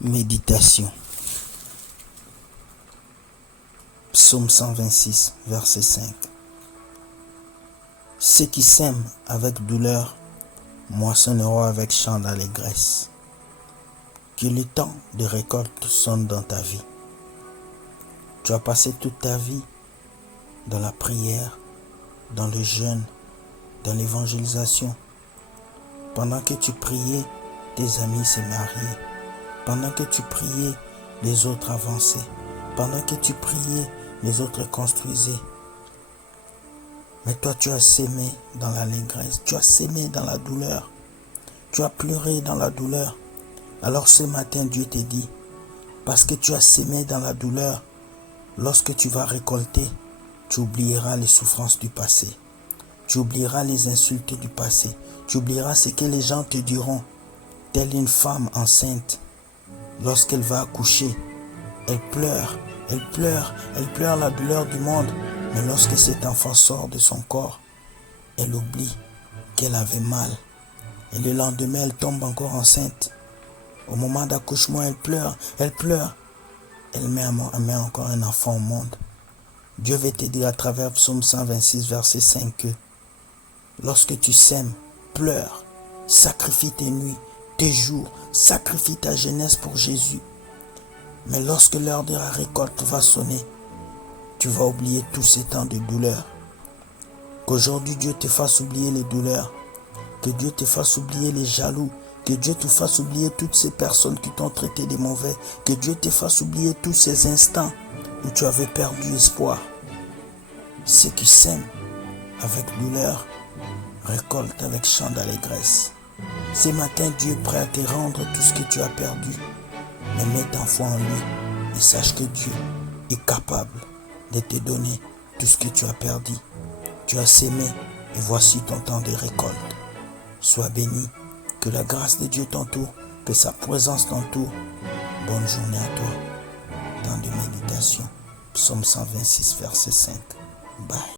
Méditation. Psaume 126, verset 5. Ceux qui sèment avec douleur moissonneront avec chant d'allégresse. Que le temps de récolte sonne dans ta vie. Tu as passé toute ta vie dans la prière, dans le jeûne, dans l'évangélisation. Pendant que tu priais, tes amis se mariaient. Pendant que tu priais, les autres avançaient. Pendant que tu priais, les autres construisaient. Mais toi, tu as sémé dans l'allégresse. Tu as sémé dans la douleur. Tu as pleuré dans la douleur. Alors ce matin, Dieu te dit, parce que tu as sémé dans la douleur, lorsque tu vas récolter, tu oublieras les souffrances du passé. Tu oublieras les insultes du passé. Tu oublieras ce que les gens te diront. Telle une femme enceinte, lorsqu'elle va accoucher, elle pleure la douleur du monde. Mais lorsque cet enfant sort de son corps, elle oublie qu'elle avait mal. Et le lendemain, elle tombe encore enceinte. Au moment d'accouchement, elle pleure. Elle met encore un enfant au monde. Dieu veut te dire à travers Psaume 126, verset 5 que lorsque tu sèmes, pleure, sacrifie tes nuits, tes jours, sacrifie ta jeunesse pour Jésus. Mais lorsque l'heure de la récolte va sonner, tu vas oublier tous ces temps de douleur. Qu'aujourd'hui Dieu te fasse oublier les douleurs, que Dieu te fasse oublier les jaloux, que Dieu te fasse oublier toutes ces personnes qui t'ont traité de mauvais, que Dieu te fasse oublier tous ces instants où tu avais perdu espoir. Ceux qui sèment avec douleur récoltent avec chant d'allégresse. Ce matin, Dieu est prêt à te rendre tout ce que tu as perdu. Mais mets ta foi en lui et sache que Dieu est capable de te donner tout ce que tu as perdu. Tu as sémé et voici ton temps de récolte. Sois béni, que la grâce de Dieu t'entoure, que sa présence t'entoure. Bonne journée à toi. Temps de méditation. Psaume 126, verset 5. Bye.